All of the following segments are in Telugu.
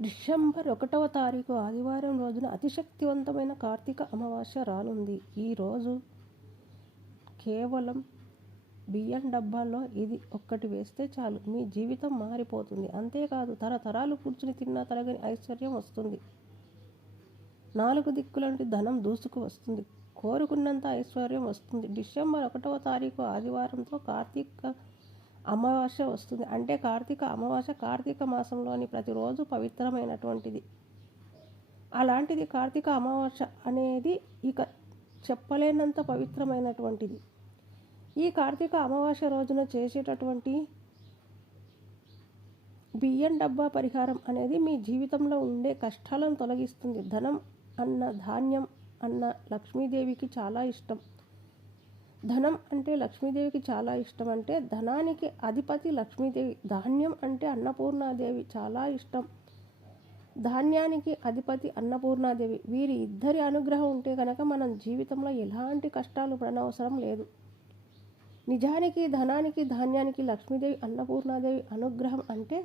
డిసెంబర్ ఒకటవ తారీఖు ఆదివారం రోజున అతిశక్తివంతమైన కార్తీక అమావాస్య రానుంది. ఈ రోజు కేవలం బియ్యం డబ్బాలో ఇది ఒక్కటి వేస్తే చాలు. మీ జీవితం మారిపోతుంది. అంతేకాదు తరతరాలు కూర్చుని తిన్నా తరగని ఐశ్వర్యం వస్తుంది. నాలుగు దిక్కుల నుండి ధనం దూసుకు వస్తుంది. కోరుకున్నంత ఐశ్వర్యం వస్తుంది. డిసెంబర్ ఒకటవ తారీఖు ఆదివారంతో కార్తీక అమావాస్య వస్తుంది. అంటే కార్తీక అమావాస్య కార్తీక మాసంలోని ప్రతిరోజు పవిత్రమైనటువంటిది. అలాంటిది కార్తీక అమావాస్య అనేది ఇక చెప్పలేనంత పవిత్రమైనటువంటిది. ఈ కార్తీక అమావాస్య రోజున చేసేటటువంటి బియ్యం డబ్బా పరిహారం అనేది మీ జీవితంలో ఉండే కష్టాలను తొలగిస్తుంది. ధనం అన్న ధాన్యం అన్న లక్ష్మీదేవికి చాలా ఇష్టం. ధనం అంటే లక్ష్మీదేవికి చాలా ఇష్టం అంటే ధనానికి అధిపతి లక్ష్మీదేవి. ధాన్యం అంటే అన్నపూర్ణాదేవి చాలా ఇష్టం. ధాన్యానికి అధిపతి అన్నపూర్ణాదేవి. వీరి ఇద్దరి అనుగ్రహం ఉంటే కనుక మనం జీవితంలో ఎలాంటి కష్టాలు పడనవసరం లేదు. నిజానికి ధనానికి ధాన్యానికి లక్ష్మీదేవి అన్నపూర్ణాదేవి అనుగ్రహం అంటే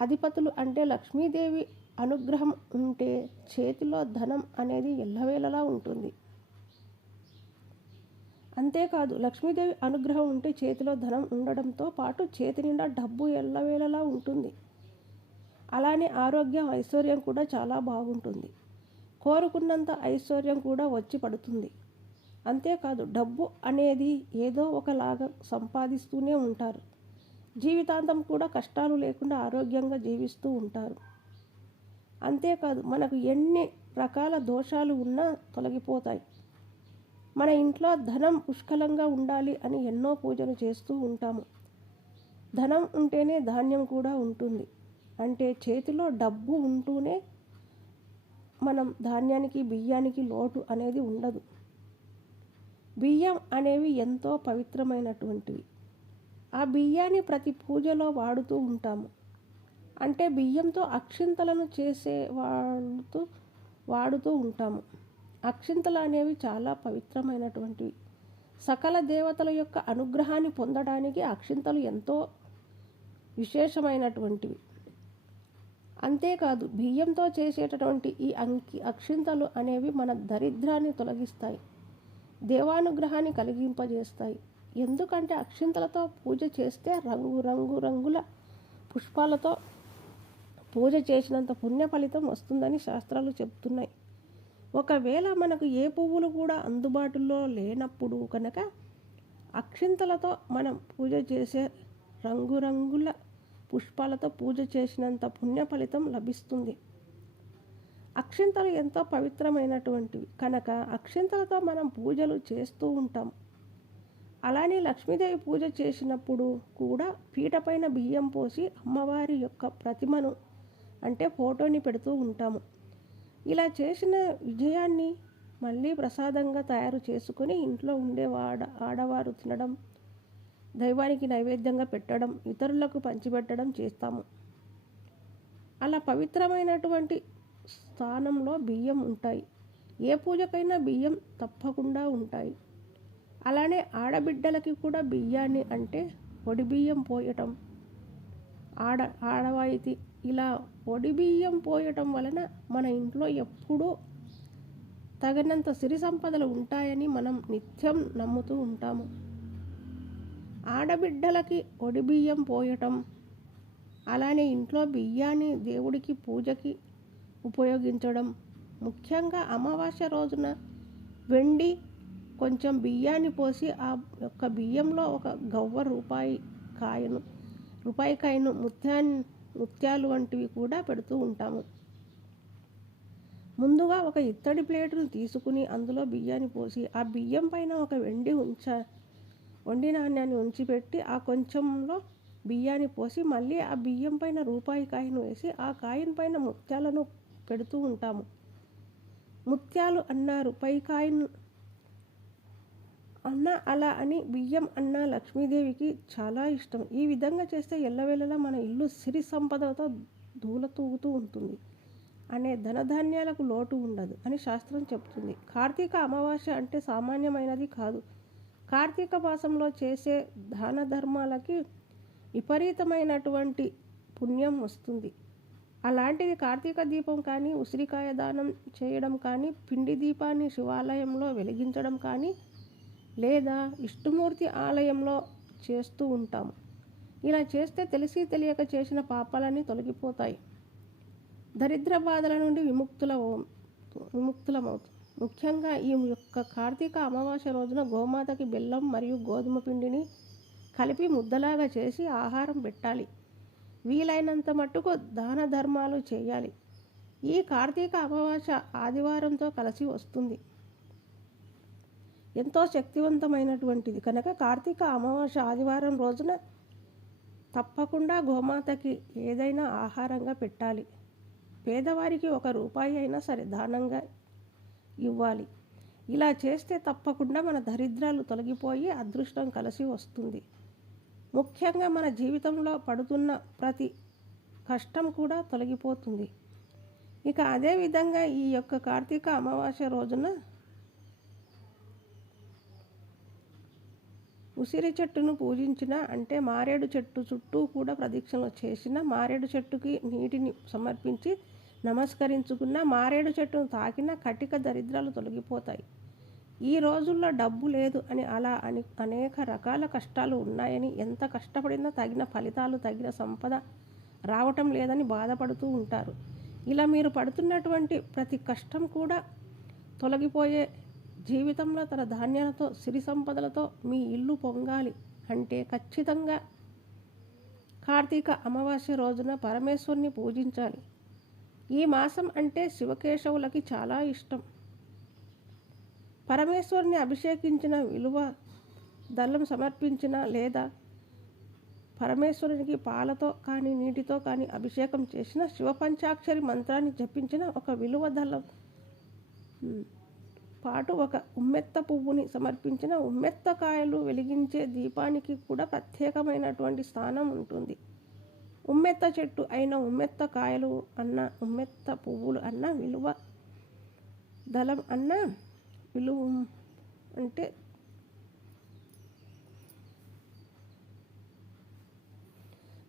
అధిపతులు అంటే లక్ష్మీదేవి అనుగ్రహం ఉంటే చేతిలో ధనం అనేది ఎల్లవేళలా ఉంటుంది. అంతేకాదు లక్ష్మీదేవి అనుగ్రహం ఉంటే చేతిలో ధనం ఉండడంతో పాటు చేతి నిండా డబ్బు ఎల్లవేళలా ఉంటుంది. అలానే ఆరోగ్యం ఐశ్వర్యం కూడా చాలా బాగుంటుంది. కోరుకున్నంత ఐశ్వర్యం కూడా వచ్చి పడుతుంది. అంతేకాదు డబ్బు అనేది ఏదో ఒకలాగా సంపాదిస్తూనే ఉంటారు. జీవితాంతం కూడా కష్టాలు లేకుండా ఆరోగ్యంగా జీవిస్తూ ఉంటారు. అంతేకాదు మనకు ఎన్ని రకాల దోషాలు ఉన్నా తొలగిపోతాయి. మన ఇంట్లో ధనం పుష్కలంగా ఉండాలి అని ఎన్నో పూజలు చేస్తూ ఉంటాము. ధనం ఉంటేనే ధాన్యం కూడా ఉంటుంది. అంటే చేతిలో డబ్బు ఉంటూనే మనం ధాన్యానికి బియ్యానికి లోటు అనేది ఉండదు. బియ్యం అనేవి ఎంతో పవిత్రమైనటువంటివి. ఆ బియ్యాన్ని ప్రతి పూజలో వాడుతూ ఉంటాము. అంటే బియ్యంతో అక్షింతలను చేసే వాడుతూ వాడుతూ ఉంటాము. అక్షింతలు అనేవి చాలా పవిత్రమైనటువంటివి. సకల దేవతల యొక్క అనుగ్రహాన్ని పొందడానికి అక్షింతలు ఎంతో విశేషమైనటువంటివి. అంతేకాదు బియ్యంతో చేసేటటువంటి ఈ అంకి అక్షింతలు అనేవి మన దరిద్రాన్ని తొలగిస్తాయి. దేవానుగ్రహాన్ని కలిగింపజేస్తాయి. ఎందుకంటే అక్షింతలతో పూజ చేస్తే రంగు రంగు రంగుల పుష్పాలతో పూజ చేసినంత పుణ్య ఫలితం వస్తుందని శాస్త్రాలు చెప్తున్నాయి ఒకవేళ మనకు ఏ పువ్వులు కూడా అందుబాటులో లేనప్పుడు కనుక అక్షింతలతో మనం పూజ చేసే రంగురంగుల పుష్పాలతో పూజ చేసినంత పుణ్య ఫలితం లభిస్తుంది. అక్షింతలు ఎంతో పవిత్రమైనటువంటివి. కనుక అక్షింతలతో మనం పూజలు చేస్తూ ఉంటాం. అలానే లక్ష్మీదేవి పూజ చేసినప్పుడు కూడా పీటపైన బియ్యం పోసి అమ్మవారి యొక్క ప్రతిమను అంటే ఫోటోని పెడుతూ ఉంటాము. ఇలా చేసిన విజయాన్ని మళ్ళీ ప్రసాదంగా తయారు చేసుకుని ఇంట్లో ఉండే వాడ ఆడవారు తినడం దైవానికి నైవేద్యంగా పెట్టడం ఇతరులకు పంచిపెట్టడం చేస్తాము. అలా పవిత్రమైనటువంటి స్థానంలో బియ్యం ఉంటాయి. ఏ పూజకైనా బియ్యం తప్పకుండా ఉంటాయి. అలానే ఆడబిడ్డలకి కూడా బియ్యాన్ని అంటే వడి బియ్యం పోయటం ఆడ ఆడవాయితీ ఇలా పొడి బియ్యం పోయటం వలన మన ఇంట్లో ఎప్పుడూ తగినంత సిరి సంపదలు ఉంటాయని మనం నిత్యం నమ్ముతూ ఉంటాము. ఆడబిడ్డలకి పొడి బియ్యం పోయటం అలానే ఇంట్లో బియ్యాన్ని దేవుడికి పూజకి ఉపయోగించడం ముఖ్యంగా అమావాస్య రోజున వెండి కొంచెం బియ్యాన్ని పోసి ఆ యొక్క బియ్యంలో ఒక గవ్వ రూపాయి కాయను రూపాయి కాయను ముత్యాన్ని ముత్యాలు వంటివి కూడా పెడుతూ ఉంటాము. ముందుగా ఒక ఇత్తడి ప్లేటును తీసుకుని అందులో బియ్యాన్ని పోసి ఆ బియ్యం పైన ఒక వెండి ఉంచ వండి నాణ్యాన్ని ఉంచిపెట్టి ఆ కొంచెంలో బియ్యాన్ని పోసి మళ్ళీ ఆ బియ్యం పైన రూపాయి కాయను వేసి ఆ కాయిన్ పైన ముత్యాలను పెడుతూ ఉంటాము. ముత్యాలు అన్నారు పై కాయిన్ అన్న అలా అని బియ్యం అన్న లక్ష్మీదేవికి చాలా ఇష్టం. ఈ విధంగా చేస్తే ఎల్లవేళలా మన ఇల్లు సిరి సంపదలతో దూలతూగుతూ ఉంటుంది అనే ధనధాన్యాలకు లోటు ఉండదు అని శాస్త్రం చెప్తుంది కార్తీక అమావాస్య అంటే సామాన్యమైనది కాదు. కార్తీక మాసంలో చేసే దాన ధర్మాలకి విపరీతమైనటువంటి పుణ్యం వస్తుంది. అలాంటిది కార్తీక దీపం కానీ ఉసిరికాయ దానం చేయడం కానీ పిండి దీపాన్ని శివాలయంలో వెలిగించడం కానీ లేదా ఇష్టమూర్తి ఆలయంలో చేస్తూ ఉంటాము. ఇలా చేస్తే తెలిసి తెలియక చేసిన పాపాలన్నీ తొలగిపోతాయి. దరిద్ర బాధల నుండి విముక్తుల విముక్తులమవుతుంది ముఖ్యంగా ఈ యొక్క కార్తీక అమావాస్య రోజున గోమాతకి బెల్లం మరియు గోధుమ పిండిని కలిపి ముద్దలాగా చేసి ఆహారం పెట్టాలి. వీలైనంత మట్టుకు దాన ధర్మాలు చేయాలి. ఈ కార్తీక అమావాస్య ఆదివారంతో కలిసి వస్తుంది. ఎంతో శక్తివంతమైనటువంటిది. కనుక కార్తీక అమావాస్య ఆదివారం రోజున తప్పకుండా గోమాతకి ఏదైనా ఆహారంగా పెట్టాలి. పేదవారికి ఒక రూపాయి అయినా సరే దానంగా ఇవ్వాలి. ఇలా చేస్తే తప్పకుండా మన దరిద్రాలు తొలగిపోయి అదృష్టం కలిసి వస్తుంది. ముఖ్యంగా మన జీవితంలో పడుతున్న ప్రతి కష్టం కూడా తొలగిపోతుంది. ఇక అదేవిధంగా ఈ యొక్క కార్తీక అమావాస్య రోజున ఉసిరి చెట్టును పూజించిన అంటే మారేడు చెట్టు చుట్టూ కూడా ప్రదక్షిణలు చేసిన మారేడు చెట్టుకి నీటిని సమర్పించి నమస్కరించుకున్న మారేడు చెట్టును తాకిన కటిక దరిద్రాలు తొలగిపోతాయి. ఈ రోజుల్లో డబ్బు లేదు అని అలా అని అనేక రకాల కష్టాలు ఉన్నాయని ఎంత కష్టపడినా తగిన ఫలితాలు తగిన సంపద రావటం లేదని బాధపడుతూ ఉంటారు. ఇలా మీరు పడుతున్నటువంటి ప్రతి కష్టం కూడా తొలగిపోయే జీవితంలో తన ధాన్యాలతో సిరి సంపదలతో మీ ఇల్లు పొంగాలి అంటే ఖచ్చితంగా కార్తీక అమావాస్య రోజున పరమేశ్వరుని పూజించాలి. ఈ మాసం అంటే శివకేశవులకి చాలా ఇష్టం. పరమేశ్వరుని అభిషేకించిన విలువ దళం సమర్పించిన లేదా పరమేశ్వరునికి పాలతో కానీ నీటితో కానీ అభిషేకం చేసిన శివపంచాక్షరి మంత్రాన్ని జపించిన ఒక విలువ దళం పాటు ఒక ఉమ్మెత్త పువ్వుని సమర్పించిన ఉమ్మెత్త కాయలు వెలిగించే దీపానికి కూడా ప్రత్యేకమైనటువంటి స్థానం ఉంటుంది. ఉమ్మెత్త చెట్టు అయిన ఉమ్మెత్త కాయలు అన్న ఉమ్మెత్త పువ్వులు అన్న విలువ దళం అన్న విలువ అంటే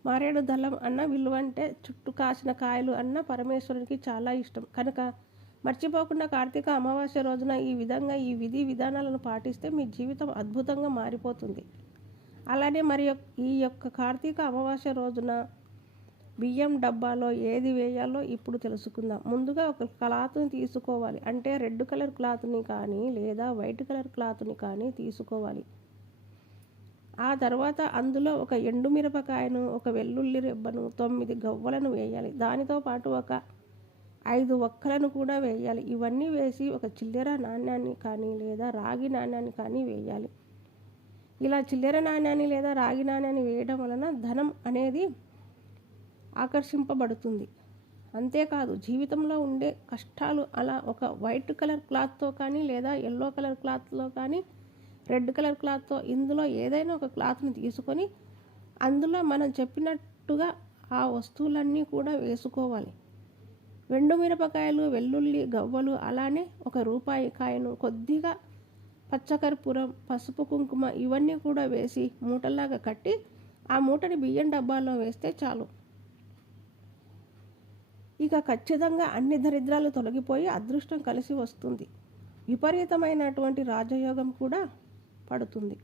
మారేడు దళం అన్న విలువ అంటే చుట్టూ కాసిన కాయలు అన్న పరమేశ్వరునికి చాలా ఇష్టం. కనుక మర్చిపోకుండా కార్తీక అమావాస్య రోజున ఈ విధంగా ఈ విధి విధానాలను పాటిస్తే మీ జీవితం అద్భుతంగా మారిపోతుంది. అలానే మరి ఈ యొక్క కార్తీక అమావాస్య రోజున బియ్యం డబ్బాలో ఏది వేయాలో ఇప్పుడు తెలుసుకుందాం. ముందుగా ఒక క్లాత్ని తీసుకోవాలి. అంటే రెడ్ కలర్ క్లాత్ని కానీ లేదా వైట్ కలర్ క్లాత్ని కానీ తీసుకోవాలి. ఆ తర్వాత అందులో ఒక ఎండుమిరపకాయను ఒక వెల్లుల్లి రెబ్బను తొమ్మిది గవ్వలను వేయాలి. దానితో పాటు ఒక ఐదు ఒక్కలను కూడా వేయాలి. ఇవన్నీ వేసి ఒక చిల్లర నాణ్యాన్ని కానీ లేదా రాగి నాణ్యాన్ని కానీ వేయాలి. ఇలా చిల్లర నాణ్యాన్ని లేదా రాగి నాణ్యాన్ని వేయడం వలన ధనం అనేది ఆకర్షింపబడుతుంది. అంతేకాదు జీవితంలో ఉండే కష్టాలు అలా ఒక వైట్ కలర్ క్లాత్తో కానీ లేదా ఎల్లో కలర్ క్లాత్లో కానీ రెడ్ కలర్ క్లాత్తో ఇందులో ఏదైనా ఒక క్లాత్ని తీసుకొని అందులో మనం చెప్పినట్టుగా ఆ వస్తువులన్నీ కూడా వేసుకోవాలి. వెండు మిరపకాయలు వెల్లుల్లి గవ్వలు అలానే ఒక రూపాయి కాయను కొద్దిగా పచ్చకర్పూరం పసుపు కుంకుమ ఇవన్నీ కూడా వేసి మూటలాగా కట్టి ఆ మూటని బియ్యం డబ్బాలో వేస్తే చాలు. ఇక ఖచ్చితంగా అన్ని దరిద్రాలు తొలగిపోయి అదృష్టం కలిసి వస్తుంది. విపరీతమైనటువంటి రాజయోగం కూడా పడుతుంది.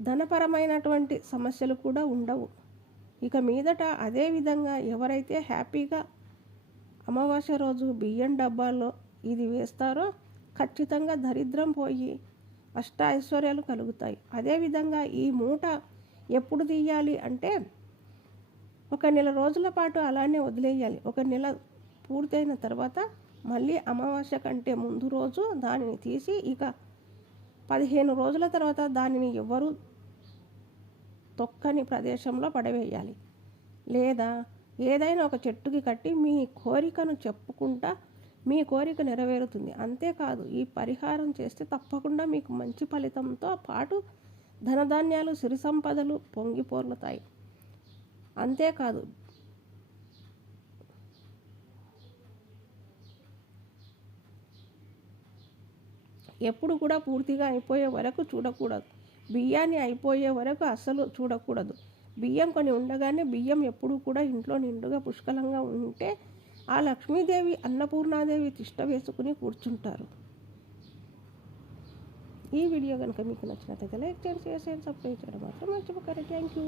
ధనపరమైనటువంటి సమస్యలు కూడా ఉండవు. ఇక మీదట అదే విధంగా ఎవరైతే హ్యాపీగా అమావాస్య రోజు బియ్యం డబ్బాల్లో ఇది వేస్తారో ఖచ్చితంగా దరిద్రం పోయి అష్ట ఐశ్వర్యాలు కలుగుతాయి అదేవిధంగా ఈ మూట ఎప్పుడు తీయాలి అంటే ఒక నెల రోజుల పాటు అలానే వదిలేయాలి. ఒక నెల పూర్తయిన తర్వాత మళ్ళీ అమావాస్య కంటే ముందు రోజు దానిని తీసి ఇక పదిహేను రోజుల తర్వాత దానిని ఎవరు తొక్కని ప్రదేశంలో పడవేయాలి. లేదా ఏదైనా ఒక చెట్టుకి కట్టి మీ కోరికను చెప్పుకుంటా మీ కోరిక నెరవేరుతుంది. అంతేకాదు ఈ పరిహారం చేస్తే తప్పకుండా మీకు మంచి ఫలితంతో పాటు ధనధాన్యాలు సిరి సంపదలు పొంగిపోర్లుతాయి అంతేకాదు ఎప్పుడు కూడా పూర్తిగా అయిపోయే వరకు చూడకూడదు. బియ్యాన్ని అయిపోయే వరకు అస్సలు చూడకూడదు. బియ్యం కొని ఉండగానే బియ్యం ఎప్పుడూ కూడా ఇంట్లో నిండుగా పుష్కలంగా ఉంటే ఆ లక్ష్మీదేవి అన్నపూర్ణాదేవి తిష్ట వేసుకుని కూర్చుంటారు. ఈ వీడియో కనుక మీకు నచ్చినట్లయితే లైక్ చేయండి షేర్ చేయండి సబ్స్క్రైబ్ చేయడం మాత్రం మర్చిపోకండి. Thank you.